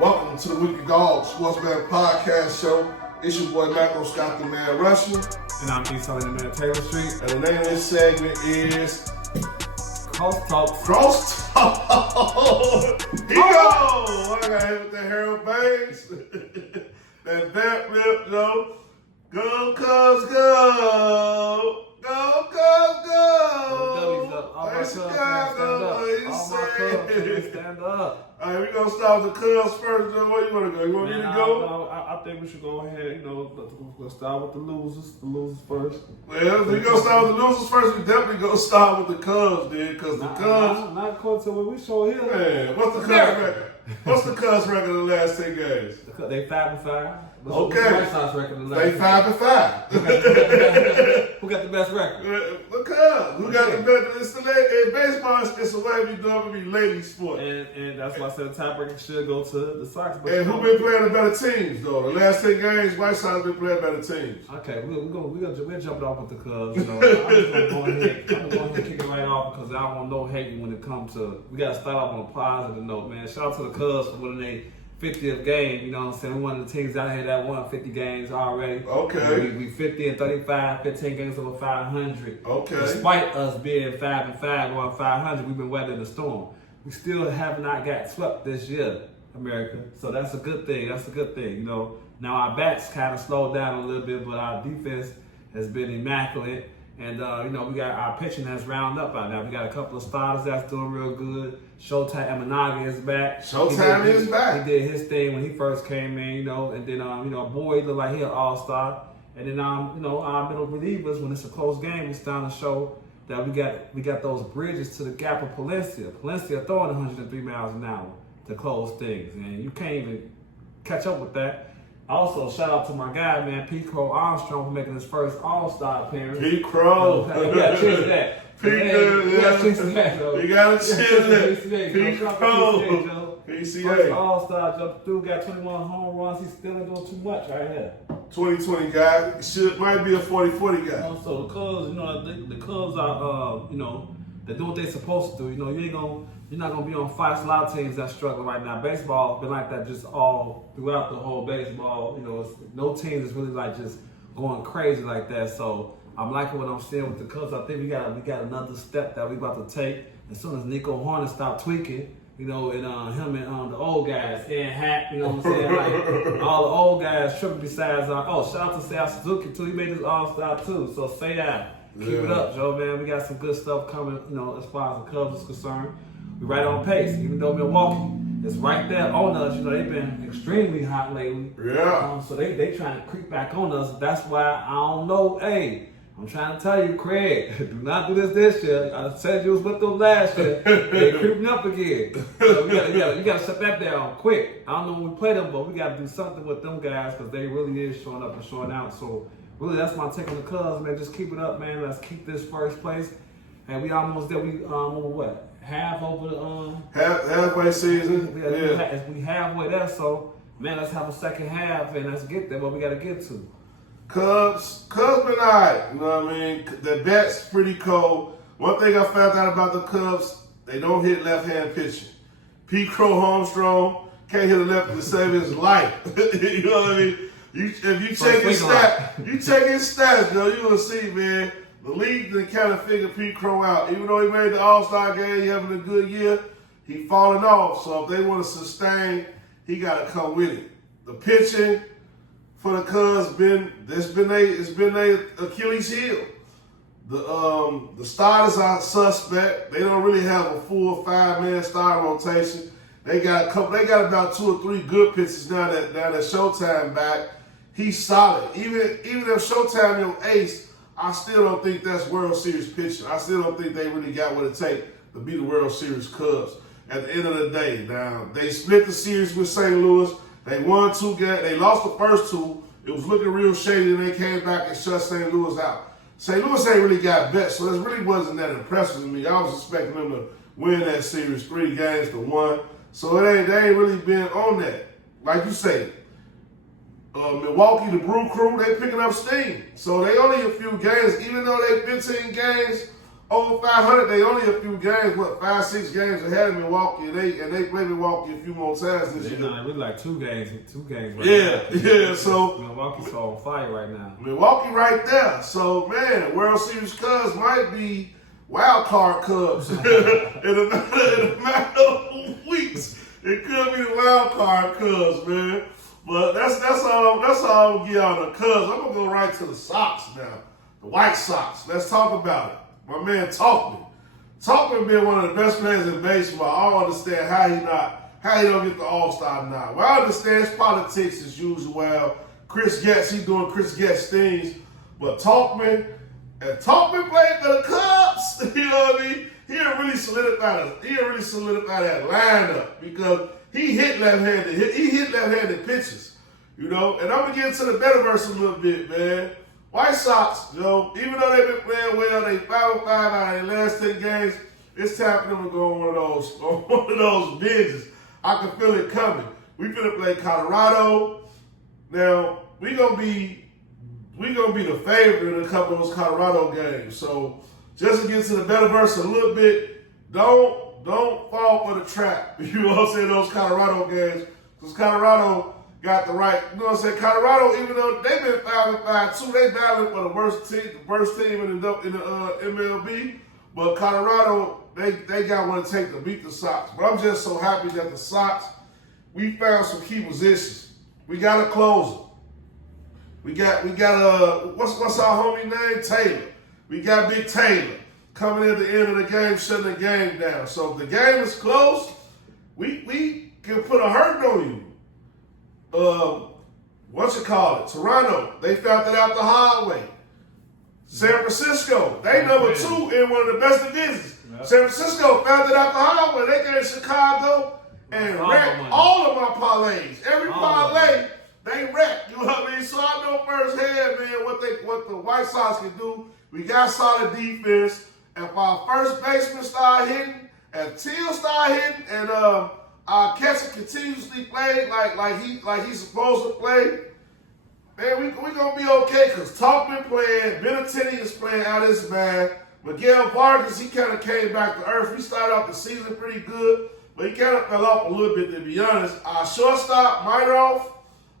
Welcome to the Weekly Dog Sportsman Podcast Show. It's your boy Macro Scott the Man Russian. And I'm Salim, the Man Taylor Street. And the name of this segment is Cross Talk. Cross Talk. Here you go. I got hit with the Harold Banks. That back rip, yo. Go, Cubs, go. Go, Cubs, go. Hey, Chicago. Stand up. All right, we're going to start with the Cubs first. Joe. Where you want to go? You want me to go? I think we should go ahead, let's start with the losers first. Well, we're going to start with the losers first. We definitely going to start with the Cubs, dude, because the Cubs... Not according to what we show here. Man, what's the Cubs record? What's the Cubs record in the last 10 games? They 5-5. Okay. What's the White Sox record in the last They 5-5. Who got the best record? The Cubs. Who got the best? In baseball, it's a way we do it to be lady sport. And that's why I said the tiebreaker should go to the Sox. And who been playing the better teams, though? The last 10 games, White Sox been playing better teams. Okay, we're jumping off with the Cubs. I'm just going to go ahead and kick it right off because I don't want no hating when it comes to. We got to start off on a positive note, man. Shout out to the Cubs for winning their 50th game. You know what I'm saying? We're one of the teams out here that won 50 games already. Okay. We 50 and 35, 15 games over 500. Okay. Despite us being 5-5, going 500, we've been weathering the storm. We still have not got swept this year, America. So that's a good thing. You know. Now our bats kind of slowed down a little bit, but our defense has been immaculate. And, we got our pitching has rounded up out now. We got a couple of starters that's doing real good. Showtime Emanagi is back. Showtime is back. He did his thing when he first came in, And then, Boy looked like he an all-star. And then, our middle relievers, when it's a close game, it's starting to show that we got those bridges to the gap of Palencia. Palencia throwing 103 miles an hour to close things. And you can't even catch up with that. Also, shout out to my guy, man, P. Crow Armstrong, for making his first All-Star appearance. P. Crow. We got to cheers that. We got to cheers that, though. You got to cheers that. P. Crow. PCA. First All-Star jumped through, got 21 home runs. He's still ain't doing too much right here. 2020 guy. Might be a 40-40 guy. So the Cubs, the Cubs are, they're doing what they're supposed to do. You're not gonna be on Fox. A lot of teams that struggle right now. Baseball has been like that just all throughout the whole baseball. No team is really like just going crazy like that. So I'm liking what I'm seeing with the Cubs. I think we got another step that we about to take as soon as Nico Horner stop tweaking. And him and the old guys, Ian Hack, you know what I'm saying? Like all the old guys tripping besides shout out to Sal Suzuki too. He made his All-Star too. So say that. Keep it up, Joe, man. We got some good stuff coming, as far as the Cubs is concerned. We're right on pace, even though Milwaukee is right there on us. They've been extremely hot lately. Yeah. So they trying to creep back on us. That's why I don't know. Hey, I'm trying to tell you, Craig, do not do this year. I said you was with them last year. They creeping up again. So you got to shut that down quick. I don't know when we play them, but we got to do something with them guys because they really is showing up and showing out. So really, that's my take on the Cubs, man. Just keep it up, man. Let's keep this first place. And we almost there. We what? Half over the halfway season. We halfway there, so man, let's have a second half and let's get there. What we got to get to. Cubs been alright. You know what I mean? The bat's pretty cold. One thing I found out about the Cubs, they don't hit left-hand pitching. P. Crow Armstrong can't hit a left to save his life. You know what I mean? If you check his stats, you're gonna see, man. The league done kind of figured Pete Crow out. Even though he made the All-Star game, he having a good year, he falling off. So if they want to sustain, he got to come with it. The pitching for the Cubs it's been their Achilles heel. The starters are suspect. They don't really have a full 5-man starting rotation. They got about 2 or 3 good pitchers now that Showtime back. He's solid. Even if Showtime your ace, I still don't think that's World Series pitching. I still don't think they really got what it takes to be the World Series Cubs. At the end of the day, now they split the series with St. Louis. They won 2 games. They lost the first 2. It was looking real shady, and they came back and shut St. Louis out. St. Louis ain't really got bet, so it really wasn't that impressive to me. I was expecting them to win that series 3-1. So they ain't really been on that. Like you say, Milwaukee, the Brew Crew, they picking up steam. So they only a few games, even though they 15 games over 500. They only a few games, 5, 6 games ahead of Milwaukee, and they play Milwaukee a few more times this year. Really like two games right yeah, now. Yeah. So Milwaukee's so on fire right now. Milwaukee right there. So man, World Series Cubs might be wild card Cubs in a matter of weeks. It could be the wild card Cubs, man. But that's all I'm gonna give y'all the Cubs. I'm gonna go right to the Sox now. The White Sox. Let's talk about it. My man Talkman. Talkman being one of the best players in baseball. I don't understand how he don't get the All-Star nod. Well, I understand it's politics as usual. Chris Getz, he doing Chris Getz things. But Talkman played for the Cubs. You know what I mean? He really solidified that lineup because he hit left-handed. He hit left-handed pitches. You know, and I'm gonna get into the betterverse a little bit, man. White Sox, even though they've been playing well, they 5-5 out of their last 10 games. It's time for them to go on one of those binges. I can feel it coming. We finna play Colorado. Now we gonna be the favorite in a couple of those Colorado games. So just to get to the betterverse a little bit, don't fall for the trap. You know what I'm saying? Those Colorado games, because Colorado got the right. You know what I'm saying? Colorado, even though they've been 5-5 too, they battling for the worst team in the MLB. But Colorado, they got what it takes to beat the Sox. But I'm just so happy that the Sox, we found some key positions. We got a closer. We got what's our homie name? Taylor. We got Big Taylor coming at the end of the game, shutting the game down. So if the game is close, we can put a hurt on you. Toronto, they found it out the hard way. San Francisco, they number 2 in one of the best divisions. Yep. San Francisco found it out the hard way. They came to Chicago and wrecked all of my parlays. Every parlay, they wrecked. You know what I mean? So I know firsthand, man, what the White Sox can do. We got solid defense. If our first baseman start hitting, and Teal start hitting, and our catcher continuously play like he's supposed to play, man, we gonna be okay. Cause Talkman playing, Benintendi is playing out of his bag. Miguel Vargas, he kind of came back to earth. We started off the season pretty good, but he kind of fell off a little bit, to be honest. Our shortstop, Miroff,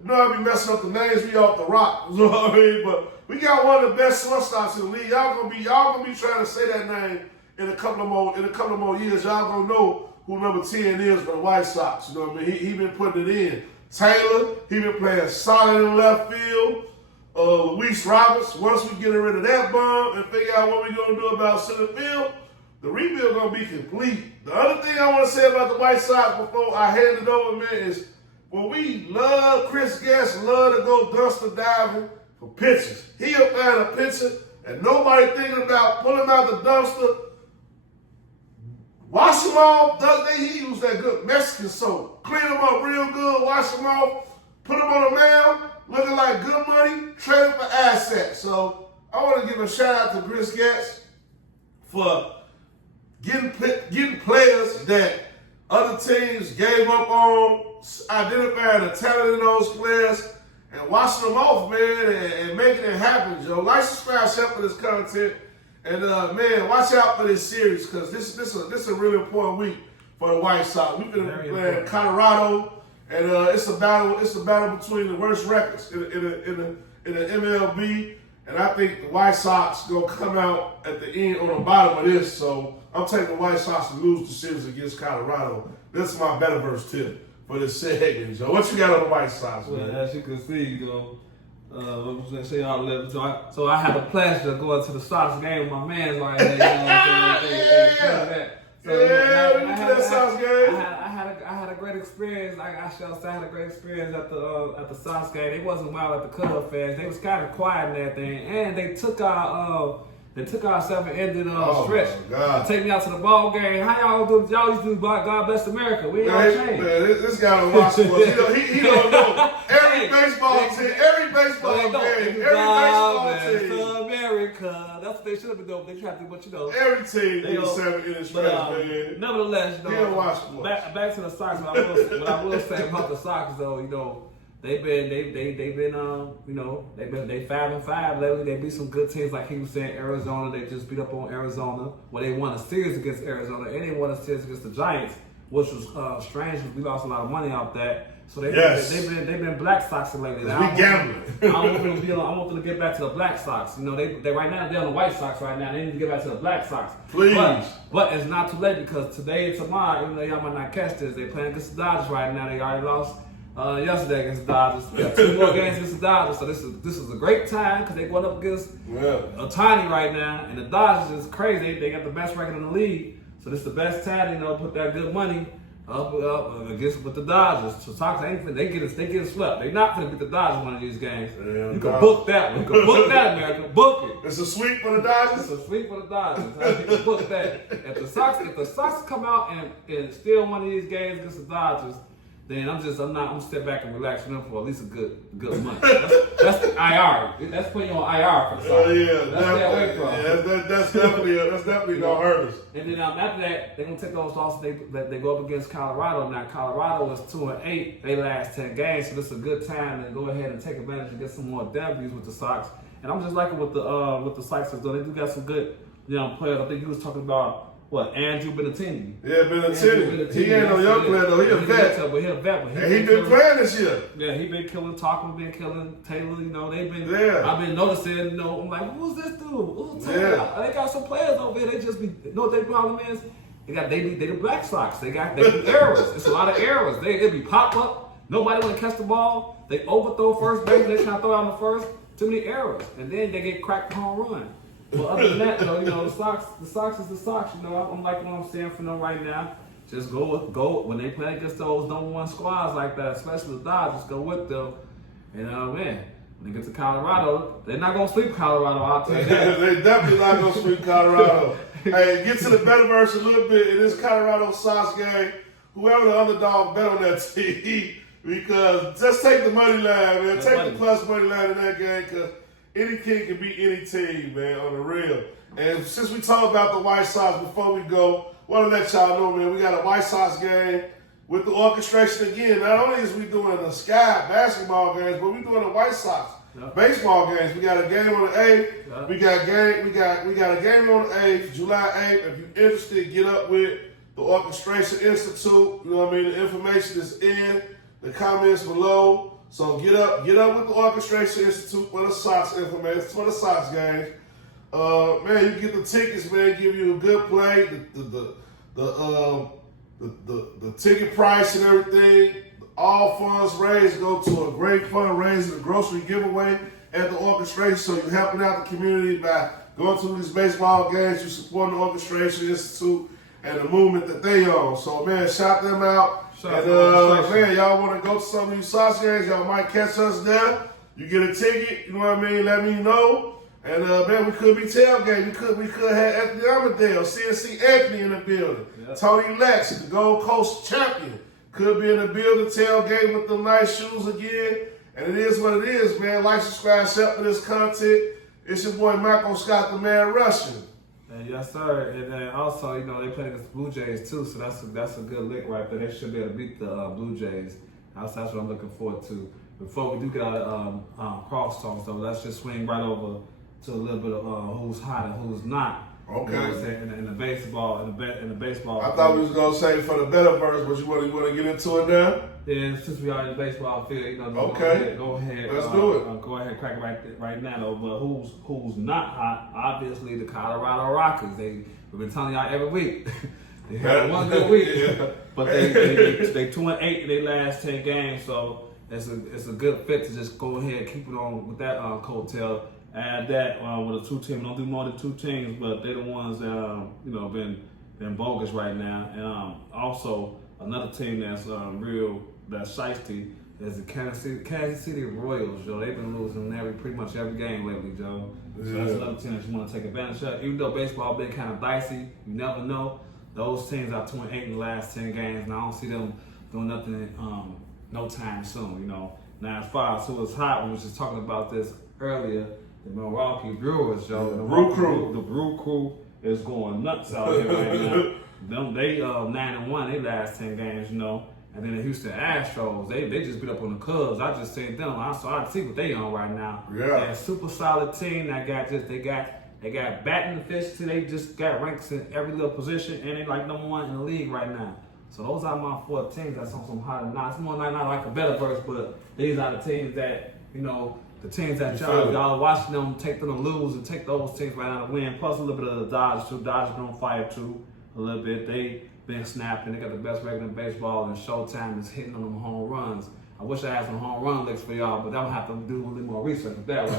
you know I be messing up the names, we off the rock. You know what I mean? But we got one of the best shortstops in the league. Y'all gonna be trying to say that name in a couple of more years. Y'all gonna know who number 10 is for the White Sox. You know what I mean? He been putting it in. Taylor, he been playing solid in left field. Luis Roberts, once we get rid of that bum and figure out what we're going to do about center field, the rebuild going to be complete. The other thing I want to say about the White Sox before I hand it over, man, is when we love Chris Getz, love to go dumpster diving for pitchers. He'll find a pitcher and nobody thinking about pulling him out the dumpster. Wash them off. The other day he used that good Mexican soap. Clean them up real good, wash them off, put them on a mound, looking like good money, trade them for assets. So I want to give a shout out to Chris Getz for getting players that other teams gave up on, identifying the talent in those players, and washing them off, man, and making it happen, Joe. Like, subscribe, share for this content. And, man, watch out for this series because this is a really important week for the White Sox. We've been playing Colorado, and it's a battle between the worst records in the MLB. And I think the White Sox gonna come out at the end on the bottom of this. So I'm taking the White Sox to lose the series against Colorado. This is my betterverse tip for this segment, Joe. What you got on the White Sox, man? Well, as you can see, so I had a pleasure of going to the Sox game with my man right there. I had a great experience. I shall say I had a great experience at the Sox game. They wasn't wild at the Cubs fans. They was kind of quiet and everything, and they took our 7-ended stretch to take me out to the ball game. How y'all do? Y'all used to do God Bless America. We ain't gonna change. Man, this guy don't watch sports. He don't know. Every baseball team, every baseball game, America. That's what they should have been doing. They tried to do what you know. Every team do 7-inning stretch, man. Nevertheless, he don't watch sports. Back to the Sox. What I will say about the Sox, though, they've been they 5-5 lately. They beat some good teams like he was saying, Arizona. They just beat up on Arizona. Well, they won a series against Arizona, and they won a series against the Giants, which was strange because we lost a lot of money off that. So they've been Black Soxing lately. We gambling. I want them to get back to the Black Sox. You know, they right now they're on the White Sox right now. They need to get back to the Black Sox. Please. But it's not too late because today and tomorrow, even though y'all might not catch this, they playing against the Dodgers right now. They already lost yesterday against the Dodgers. We got 2 more games against the Dodgers. So this is a great time because they're going up against Ohtani right now, and the Dodgers is crazy. They got the best record in the league. So this is the best time, you know, put that good money up against with the Dodgers. So Sox ain't they get it swept. They're not gonna beat the Dodgers one of these games. Yeah, you can book that one. You can book that, America. Book it. It's a sweep for the Dodgers. It's a sweep for the Dodgers. You can book that. If the Sox come out and steal one of these games against the Dodgers, then I'm gonna step back and relax for them for at least a good month. That's IR. That's putting you on IR for the Sox. That's definitely gonna hurt us. And then after that, they're gonna take those losses. They go up against Colorado. Now Colorado is 2-8. They last 10 games, so this is a good time to go ahead and take advantage and get some more W's with the Sox. And I'm just liking what the Sox is doing. They do got some good young players. I think you was talking about. What, Andrew Benintendi? Yeah, Benintendi. He ain't no young player though. He a vet. But he a vet. And he been playing this year. Yeah, he been killing. Talkman been killing. Taylor, you know, they've been. Yeah. I've been noticing. You know, I'm like, who's this dude? Who's Taylor? They got some players over here. They just be. You know what their problem is? They the Black Sox. They do errors. It's a lot of errors. They be pop up. Nobody want to catch the ball. They overthrow first base. They trying to throw out the first. Too many errors, and then they get cracked home run. But other than that, though, you know, the Sox is the Sox. You know, I'm liking what I'm saying for them right now. Just go when they play against those number 1 squads like that, especially the Dodgers. Go with them. And man, when they get to Colorado, they're not gonna sweep Colorado. I'll tell you that. They definitely not gonna sweep Colorado. Hey, get to the betterverse a little bit in this Colorado Sox game. Whoever the underdog bet on that team, because just take the money line, man. Take the plus money line in that game, because any team can beat any team, man, on the real. And since we talk about the White Sox, before we go, want to let y'all know, man, we got a White Sox game with the orchestration again. Not only is we doing the Sky basketball games, but we doing the White Sox baseball games. We got a game on the 8th. We got a game on the 8th, July 8th. If you're interested, get up with the Orchestration Institute. You know what I mean? The information is in the comments below. So get up with the Orchestration Institute for the Sox information, for the Sox games. Man, you get the tickets, man, give you a good play, the ticket price and everything. All funds raised go to a great fundraiser, a grocery giveaway at the Orchestration. So you're helping out the community by going to these baseball games, you support the Orchestration Institute and the movement that they own. So man, shout them out. Man, y'all want to go to some of these Sox games, y'all might catch us there. You get a ticket, you know what I mean? Let me know. And man, we could be tailgating. We could have Anthony Amadale, CNC Anthony in the building. Yep. Tony Lex, the Gold Coast champion, could be in the building tailgating with them nice shoes again. And it is what it is, man. Like, subscribe, share for this content. It's your boy Michael Scott, the man Russian. Yes, sir. And then also, you know, they play against the Blue Jays too, so that's a good lick right there. They should be able to beat the Blue Jays. That's what I'm looking forward to. Before we do get out of crosstalks, though, let's just swing right over to a little bit of who's hot and who's not. Okay. You know what I'm saying? In the baseball, in the baseball. I thought we was gonna say for the betterverse, but you want to get into it now? Yeah, since we are in the baseball field, you know. Okay. Go ahead. Let's do it. Go ahead, crack it right now. Though, but who's not hot? Obviously, the Colorado Rockies. We've been telling y'all every week. They had one good week, but they 2-8 in their last 10 games. So it's a good fit to just go ahead and keep it on with that coattail. Add that with a 2 team. Don't do more than 2 teams, but they're the ones that been bogus right now. And also another team that's that's shiesty is the Kansas City Royals. Joe, they've been losing pretty much every game lately, Joe. So that's another team that you want to take advantage of. Even though baseball been kind of dicey, you never know. Those teams are 2-8 in the last 10 games, and I don't see them doing nothing no time soon. You know. Now as far as who is hot, we was just talking about this earlier. The Milwaukee Brewers, Joe. The Brew Crew is going nuts out here right now. They 9-1 they last 10 games, you know. And then the Houston Astros, they just beat up on the Cubs. I just seen them. So I see what they on right now. Yeah. They're a super solid team that they got batting efficiency. They just got ranks in every little position, and they like number 1 in the league right now. So those are my 4 teams that's on some hot and not. It's more not like a better verse, but these are the teams that, you know, the teams that y'all watching them take them to lose and take those teams right now to win. Plus a little bit of the Dodgers too. Dodgers been on fire too a little bit. They been snapping. They got the best record in baseball, and Showtime is hitting on them home runs. I wish I had some home run licks for y'all, but I'm gonna have to do a little more research with that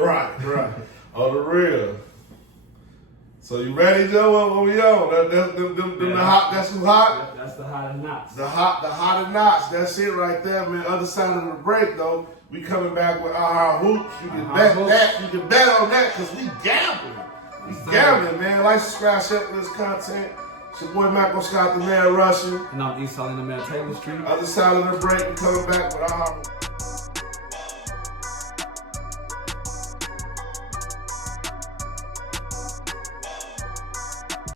right right. On the real. So you ready, Joe? What we on? The hot. That's who hot. That's the hot and knots. The hot and knots. That's it right there, man. Other side of the break, though, we coming back with our hoops. You can bet that. You can bet on that because we gambling. We gambling, man. Like, subscribe, share for this content. It's your boy Michael Scott, the man Russian. And I'm East Salim, the man Taylor Street. Other side of the break, we coming back with our hoops.